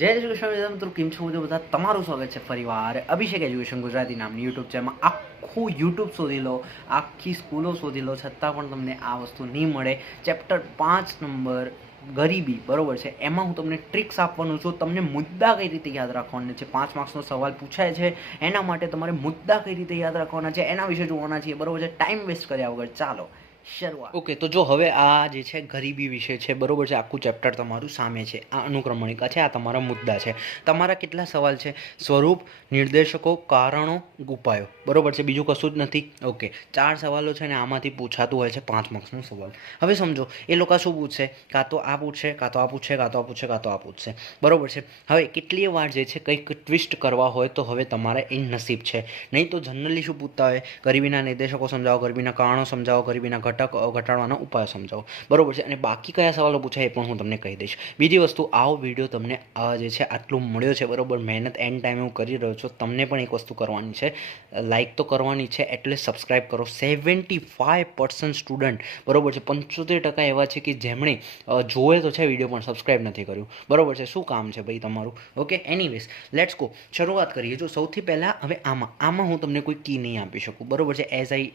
જય શ્રી કૃષ્ણ મિત્રો, કેમ છો બધા? તમારું સ્વાગત છે ફરીવાર અભિષેક એજ્યુકેશન ગુજરાતી નામની યુટ્યુબ ચેનલમાં. આખું યુટ્યુબ શોધી લો, આખી સ્કૂલો શોધી લો, છતાં પણ તમને આ વસ્તુ નહીં મળે. ચેપ્ટર 5 નંબર ગરીબી, બરોબર છે, એમાં હું તમને ટ્રિક્સ આપવાનું છું. તમને મુદ્દા કઈ રીતે યાદ રાખવાના છે, 5 માર્ક્સનો સવાલ પૂછાય છે, એના માટે તમારે મુદ્દા કઈ રીતે યાદ રાખવાના છે એના વિશે જોવાના છીએ, બરોબર છે. ટાઈમ વેસ્ટ કર્યા વગર ચાલો શરૂઆત. ઓકે, તો જો હવે આ જે છે ગરીબી વિશે છે, બરોબર છે. આખું ચેપ્ટર તમારું સામે છે, આ અનુક્રમણિકા છે, આ તમારા મુદ્દા છે. તમારા કેટલા સવાલ છે? સ્વરૂપ, નિર્દેશકો, કારણો, ઉપાયો, બરોબર છે. બીજું કશું જ નથી. ઓકે, 4 સવાલો છે ને આમાંથી પૂછાતું હોય છે 5 માર્ક્સનો સવાલ. હવે સમજો, એ લોકો શું પૂછશે? કાં તો આ પૂછશે, કાં તો આ પૂછશે, કાં તો આ પૂછશે, કાં તો આ પૂછશે, બરોબર છે. હવે કેટલીય વાર જે છે કંઈક ટ્વિસ્ટ કરવા હોય તો હવે તમારે એ નસીબ છે. નહીં તો જનરલી શું પૂછતા હોય? ગરીબીના નિર્દેશકો સમજાવો, ગરીબીના કારણો સમજાવો, ગરીબીના ઘટાડવાના ઉપાયો સમજાવો, બરોબર છે. અને બાકી કયા સવાલો પૂછાય એ પણ હું તમને કહી દઈશ. બીજી વસ્તુ, આવો વિડીયો તમને જે છે આટલું મળ્યો છે, બરોબર. મહેનત એન્ડ ટાઈમે હું કરી રહ્યો છું. તમને પણ એક વસ્તુ કરવાની છે, લાઇક તો કરવાની છે, એટલે સબસ્ક્રાઇબ કરો. 75% સ્ટુડન્ટ, બરોબર છે, 75% એવા છે કે જેમણે જોવે તો છે વિડીયો પણ સબસ્ક્રાઇબ નથી કર્યું, બરોબર છે. શું કામ છે ભાઈ તમારું? ઓકે, એનીવેઝ લેટ્સ ગો, શરૂઆત કરીએ. જો સૌથી પહેલાં હવે આમાં હું તમને કોઈ કી નહીં આપી શકું, બરોબર છે. એઝ આઈ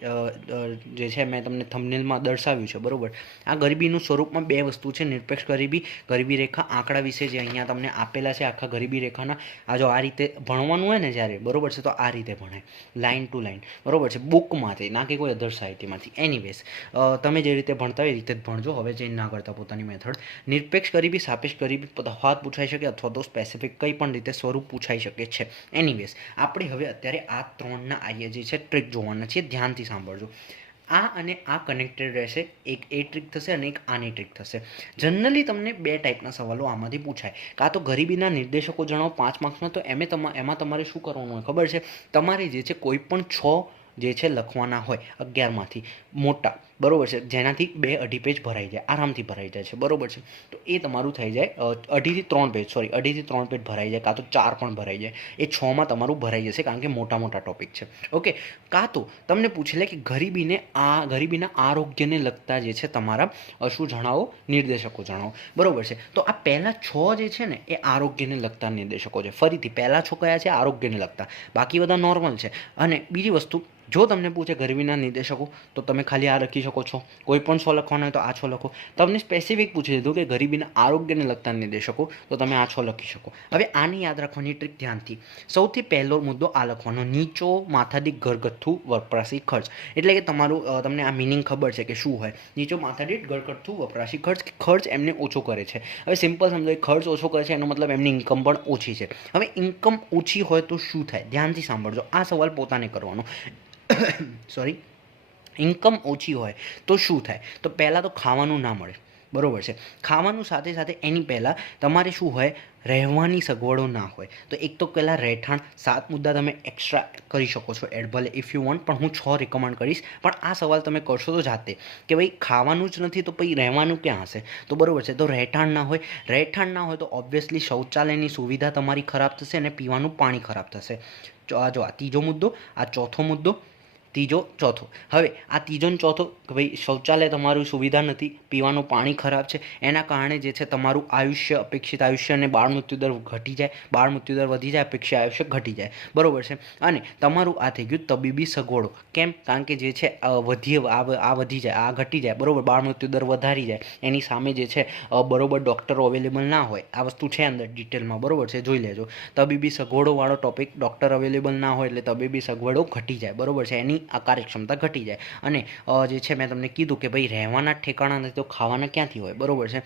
જે છે મેં તમને થંબનેલમાં દર્શાવ્યું છે, બરોબર. આ ગરીબીનું સ્વરૂપમાં 2 વસ્તુ છે: નિરપેક્ષ ગરીબી, ગરીબી રેખા. આંકડા વિશે જે અહીંયા તમને આપેલા છે આખા ગરીબી રેખાના, આ જો આ રીતે ભણવાનું હોય ને જ્યારે, બરોબર છે, તો આ રીતે ભણાય, લાઇન ટુ લાઇન, બરોબર છે, બુકમાંથી, ના કે કોઈ અધર સાહિત્યમાંથી. એનીવેઝ તમે જે રીતે ભણતા હોય એ રીતે જ ભણજો, હવે ચેન્જ ના કરતા પોતાની મેથડ. નિરપેક્ષ ગરીબી, સાપેક્ષ ગરીબી તફાવત પૂછાઈ શકે, અથવા તો સ્પેસિફિક કંઈ પણ રીતે સ્વરૂપ પૂછાઈ શકે છે. એનીવેઝ આપણે હવે અત્યારે આ 3ના આઈએ જે છે ટ્રિક જોવાના છીએ. ધ્યાનથી સાંભળજો. આ અને આ કનેક્ટેડ રહેશે. એક એ ટ્રિક થશે અને એક આની ટ્રિક થશે. જનરલી તમને 2 ટાઈપના સવાલો આમાંથી પૂછાય. કાં તો ગરીબીના નિર્દેશકો જણાવો 5 માર્ક્સમાં, તો એમાં તમારે શું કરવાનું હોય ખબર છે? તમારે જે છે કોઈ પણ 6 જે છે લખવાના હોય 11માંથી મોટા, બરોબર છે, જેનાથી 2-2.5 પેજ ભરાઈ જાય, આરામથી ભરાઈ જાય છે, બરોબર છે. તો એ તમારું થઈ જાય 2.5 થી 3 પેજ ભરાઈ જાય, કાં તો 4 પણ ભરાઈ જાય. એ 6માં તમારું ભરાઈ જશે, કારણ કે મોટા મોટા ટોપિક છે. ઓકે, કાં તો તમને પૂછી લે કે ગરીબીના આરોગ્યને લગતા જે છે તમારા શું જણાવો? નિર્દેશકો જણાવો, બરોબર છે. તો આ પહેલાં 6 જે છે ને એ આરોગ્યને લગતા નિર્દેશકો છે. ફરીથી પહેલાં 6 કયા છે? આરોગ્યને લગતા. બાકી બધા નોર્મલ છે. અને બીજી વસ્તુ, જો તમને પૂછે ગરીબીના નિર્દેશકો, તો તમે ખાલી આ લખી શકો છો. કોઈ પણ 6 લખવાના હોય તો આ 6 લખો. તમને સ્પેસિફિક પૂછી દીધું કે ગરીબીના આરોગ્યને લગતા નિર્દેશકો, તો તમે આ 6 લખી શકો. હવે આની યાદ રાખવાની ટ્રીક ધ્યાનથી. સૌથી પહેલો મુદ્દો આ લખવાનો: નીચો માથાદીઠ ઘરગથ્થુ વપરાશી ખર્ચ. એટલે કે તમને આ મિનિંગ ખબર છે કે શું હોય? નીચો માથાદીઠ ઘરગથ્થુ વપરાશી ખર્ચ એમને ઓછો કરે છે. હવે સિમ્પલ સમજો, ખર્ચ ઓછો કરે છે એનો મતલબ એમની ઇન્કમ પણ ઓછી છે. હવે ઇન્કમ ઓછી હોય તો શું થાય? ધ્યાનથી સાંભળજો, આ સવાલ પોતાને કરવાનો. સોરી, ઇન્કમ ઓછી હોય તો શું થાય? તો પહેલાં તો ખાવાનું ના મળે, બરોબર છે. ખાવાનું સાથે સાથે એની પહેલાં તમારે શું હોય? રહેવાની સગવડો ના હોય. તો એક તો પહેલાં રહેઠાણ. 7 મુદ્દા તમે એક્સ્ટ્રા કરી શકો છો એડ, ભલે ઇફ યુ વોન્ટ, પણ હું 6 રિકમેન્ડ કરીશ. પણ આ સવાલ તમે કરશો તો જાતે કે ભાઈ ખાવાનું જ નથી તો પછી રહેવાનું ક્યાં હશે? તો બરોબર છે, તો રહેઠાણ ના હોય. રહેઠાણ ના હોય તો ઓબ્વિયસલી શૌચાલયની સુવિધા તમારી ખરાબ થશે અને પીવાનું પાણી ખરાબ થશે. જો આ ત્રીજો મુદ્દો, આ ચોથો મુદ્દો, ત્રીજો, ચોથો. હવે આ ત્રીજો ને ચોથો કે ભાઈ શૌચાલય તમારું સુવિધા નથી, પીવાનું પાણી ખરાબ છે, એના કારણે જે છે તમારું આયુષ્ય, અપેક્ષિત આયુષ્ય અને બાળ મૃત્યુદર ઘટી જાય, બાળ મૃત્યુદર વધી જાય, અપેક્ષિત આયુષ્ય ઘટી જાય, બરોબર છે. અને તમારું આ થઈ ગયું તબીબી સગવડો. કેમ? કારણ કે જે છે આ વધી જાય, આ ઘટી જાય, બરોબર, બાળ મૃત્યુદર વધારી જાય. એની સામે જે છે બરોબર ડૉક્ટરો અવેલેબલ ના હોય. આ વસ્તુ છે અંદર ડિટેલમાં, બરોબર છે, જોઈ લેજો. તબીબી સગવડોવાળો ટોપિક, ડૉક્ટર અવેલેબલ ના હોય એટલે તબીબી સગવડો ઘટી જાય, બરોબર છે, એની આ કાર્યક્ષમતા ઘટી જાય. અને જે છે મેં તમને કીધું કે ભાઈ રહેવાના ઠેકાણા નથી તો ખાવાના ક્યાંથી હોય, બરોબર છે.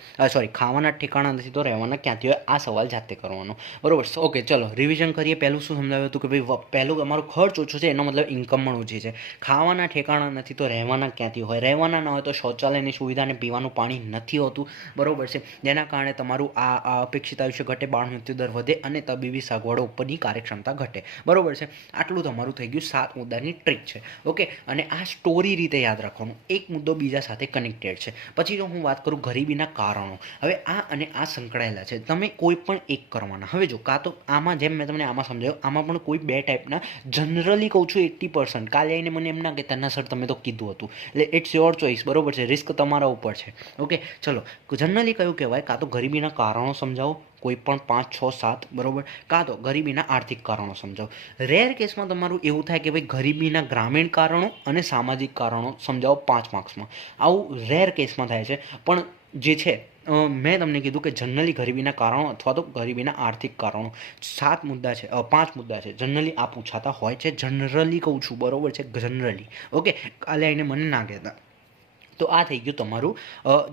ખાવાના ઠેકાણા નથી તો રહેવાના ક્યાંથી હોય? આ સવાલ જાતે કરવાનો, બરોબર. ઓકે, ચલો રિવિઝન કરીએ. પહેલું શું સમજાવ્યું હતું કે ભાઈ પહેલું અમારો ખર્ચ ઓછો છે, એનો મતલબ ઇન્કમ પણ ઓછી છે. ખાવાના ઠેકાણા નથી તો રહેવાના ક્યાંથી હોય? રહેવાના ના હોય તો શૌચાલયની સુવિધા અને પીવાનું પાણી નથી હોતું, બરોબર છે, જેના કારણે તમારું આ અપેક્ષિત આયુષ્ય ઘટે, બાળ મૃત્યુદર વધે અને તબીબી સગવડો ઉપરની કાર્યક્ષમતા ઘટે, બરોબર છે. આટલું તમારું થઈ ગયું 7 મુદ્દાની ટ્રીક છે. ઓકે, અને આ સ્ટોરી રીતે યાદ રાખવાનું, એક મુદ્દો બીજા સાથે કનેક્ટેડ છે. પછી જો હું વાત કરું ગરીબીના કારણો, હવે આ અને આ સંકળાયેલા છે. તમે કોઈ પણ એક કરવાના. હવે જો કાં તો આમાં, જેમ મેં તમને આમાં સમજાવ્યું, આમાં પણ કોઈ 2 ટાઈપના, જનરલી કહું છું 80%. કાલે આવીને મને એમ ના કે તના સર તમે તો કીધું હતું, એટલે ઇટ્સ યોર ચોઇસ, બરોબર છે, રિસ્ક તમારા ઉપર છે. ઓકે, ચલો, જનરલી કયું કહેવાય? કાં તો ગરીબીના કારણો સમજાવો, કોઈ પણ 5, 6, 7 બરાબર, કાં તો ગરીબીના આર્થિક કારણો સમજાવો. રેર કેસમાં તમારું એવું થાય કે ભાઈ ગરીબીના ગ્રામીણ કારણો અને સામાજિક કારણો સમજાવો 5 માર્ક્સમાં. આવું રેર કેસમાં થાય છે, પણ જે છે મેં તમને કીધું કે જનરલી ગરીબીના કારણો અથવા તો ગરીબીના આર્થિક કારણો 7 મુદ્દા છે, 5 મુદ્દા છે, જનરલી આ પૂછાતા હોય છે. જનરલી કહું છું, બરાબર છે, જનરલી. ઓકે, કાલે આવીને મને ના કહેતા. તો આ થઈ ગયું તમારું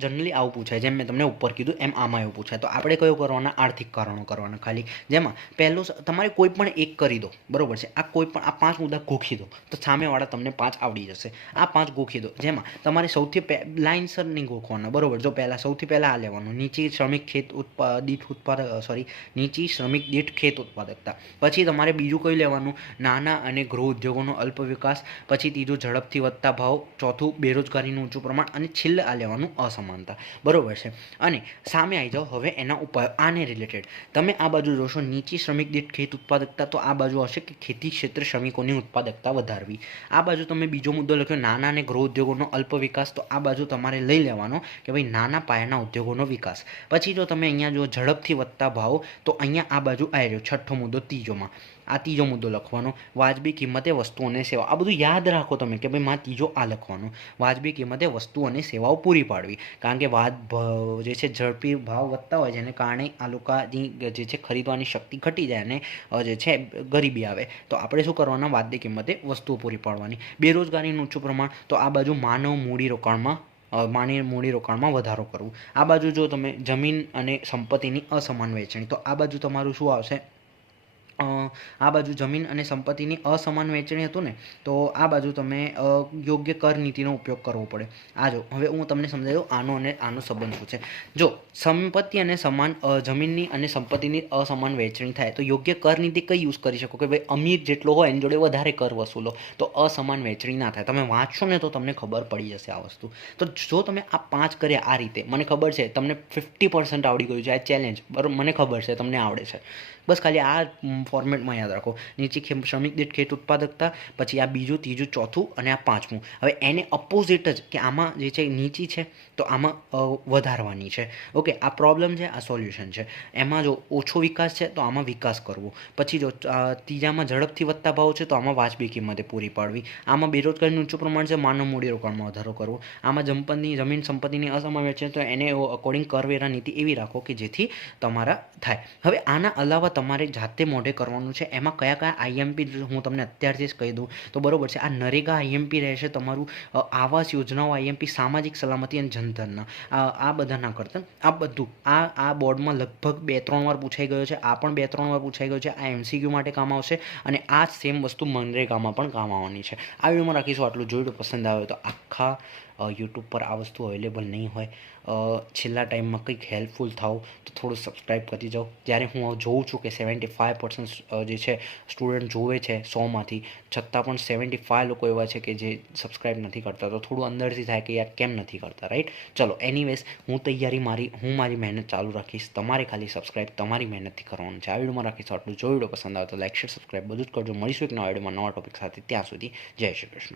જનરલી આવું પૂછાય, જેમ મેં તમને ઉપર કીધું એમ આમાં એવું પૂછાય. તો આપણે કયો કરવાના? આર્થિક કારણો કરવાના ખાલી, જેમાં પહેલું તમારે કોઈ પણ એક કરી દો, બરાબર છે. આ કોઈ પણ આ 5 મુદ્દા ગોખી દો તો સામેવાળા તમને 5 આવડી જશે. આ 5 ગોખી દો, જેમાં તમારે સૌથી લાઇનસર નહીં ગોખવાના, બરાબર. જો સૌથી પહેલાં આ લેવાનું, નીચી શ્રમિક દીઠ ખેત ઉત્પાદકતા. પછી તમારે બીજું કયું લેવાનું? નાના અને ગૃહ ઉદ્યોગોનો અલ્પ વિકાસ. પછી ત્રીજું ઝડપથી વધતા ભાવ. ચોથું બેરોજગારીનું ઊંચું પ્રમાણ. અને છેલ્લે આ લેવાનું અસમાનતા, બરાબર છે. અને સામે આવી જાઓ હવે એના ઉપાયો આને રિલેટેડ. તમે આ બાજુ જોશો નીચી શ્રમિક દીઠ ખેત ઉત્પાદકતા, તો આ બાજુ હશે કે ખેતી ક્ષેત્રે શ્રમિકોની ઉત્પાદકતા વધારવી. આ બાજુ તમે બીજો મુદ્દો લખ્યો નાના અને ગૃહ ઉદ્યોગોનો અલ્પ વિકાસ, તો આ બાજુ તમારે લઈ લેવાનો કે ભાઈ નાના પાયાના ઉદ્યોગોનો વિકાસ. પછી જો તમે અહીંયા જો ઝડપથી વધતા ભાવ, તો અહીંયા આ બાજુ આવી રહ્યો છઠ્ઠો મુદ્દો ત્રીજોમાં. આ ત્રીજો મુદ્દો લખવાનો, વાજબી કિંમતે વસ્તુઓ અને સેવા. આ બધું યાદ રાખો તમે કે ભાઈ માં ત્રીજો આ લખવાનું, વાજબી કિંમતે વસ્તુઓ અને સેવાઓ પૂરી પાડવી. કારણ કે જે છે ઝડપી ભાવ વધતા હોય જેને કારણે આ લોકોની જે છે ખરીદવાની શક્તિ ઘટી જાય અને જે છે ગરીબી આવે. તો આપણે શું કરવાના? વાજબી કિંમતે વસ્તુઓ પૂરી પાડવાની. બેરોજગારીનું ઊંચું પ્રમાણ, તો આ બાજુ માનવ મૂડીરોકાણમાં વધારો કરવું. આ બાજુ જો તમે જમીન અને સંપત્તિની અસમાન વહેંચણી, તો આ બાજુ તમારું શું આવશે? આ બાજુ જમીન અને સંપત્તિની અસમાન વહેંચણી હતું ને, તો આ બાજુ તમે યોગ્ય કર નીતિનો ઉપયોગ કરવો પડે. આ જો હવે હું તમને સમજાવ્યું આનો અને આનો સંબંધ શું છે. જો સંપત્તિ અને જમીનની અને સંપત્તિની અસમાન વહેંચણી થાય તો યોગ્ય કર નીતિ કઈ યુઝ કરી શકો કે ભાઈ અમીર જેટલો હોય એની જોડે વધારે કર વસૂલો, તો અસમાન વહેંચણી ના થાય. તમે વાંચશો ને તો તમને ખબર પડી જશે આ વસ્તુ. તો જો તમે આ 5 કર્યા આ રીતે, મને ખબર છે તમને 50% આવડી ગયું છે. આ ચેલેન્જ બરાબર, મને ખબર છે તમને આવડે છે. બસ ખાલી આ ફોર્મેટમાં યાદ રાખો. નીચી શ્રમિક દીઠ ખેત ઉત્પાદકતા, પછી આ બીજું, ત્રીજું, ચોથું અને આ 5મું. હવે એને અપોઝિટ જ કે આમાં જે છે નીચી છે તો આમાં વધારવાની છે. ઓકે, આ પ્રોબ્લેમ છે, આ સોલ્યુશન છે. એમાં જો ઓછો વિકાસ છે તો આમાં વિકાસ કરવો. પછી જો ત્રીજામાં ઝડપથી વધતા ભાવ છે તો આમાં વાજબી કિંમતે પૂરી પાડવી. આમાં બેરોજગારીનું ઊંચું પ્રમાણ છે, માનવ મૂડીરોકાણમાં વધારો કરવો. આમાં જમીન સંપત્તિની અસમાન વહેંચણી, તો એને અકોર્ડિંગ કરવેરા નીતિ એવી રાખો કે જેથી તમારા થાય. હવે આના અલાવા તમારે જાતે મોઢે કરવાનું છે. એમાં કયા કયા આઈએમપી હું તમને અત્યારથી જ કહી દઉં તો બરાબર છે. આ નરેગા આઈએમપી રહેશે તમારું, આવાસ યોજનાઓ આઈએમપી, સામાજિક સલામતી અને જનધનના, આ બધા ના કરતા. આ બધું આ બોર્ડમાં લગભગ 2-3 વાર પૂછાઈ ગયો છે. આ પણ 2-3 વાર પૂછાઈ ગયો છે. આ એમસીક્યુ માટે કામ આવશે અને આ સેમ વસ્તુ મનરેગામાં પણ કામ આવવાની છે. આ વિડીયોમાં રાખીશું આટલું. જોયું પસંદ આવે તો આખા યુટ્યુબ પર આ વસ્તુ અવેલેબલ નહીં હોય. છેલ્લા ટાઈમમાં કંઈક હેલ્પફુલ થાવ તો થોડું સબસ્ક્રાઈબ કરી જાઓ. જ્યારે હું જોઉં છું કે 75% જે છે સ્ટુડન્ટ જોવે છે 100માંથી, છતાં પણ 75 લોકો એવા છે કે જે સબસ્ક્રાઈબ નથી કરતા. તો થોડું અંદરથી થાય કે યાર કેમ નથી કરતા, રાઈટ? ચલો, એનીવેઝ હું મારી મહેનત ચાલુ રાખીશ. તમારે ખાલી સબસ્ક્રાઈબ તમારી મહેનતથી કરવાનું છે. આ વિડીયોમાં રાખીશું આટલું. જો વિડીયો પસંદ આવે તો લાઈક, શેર, સબસ્ક્રાઈબ બધું જ કરજો. મળીશું એક નવા વિડીયોમાં નવા ટોપિક સાથે. ત્યાં સુધી જય શ્રી કૃષ્ણ.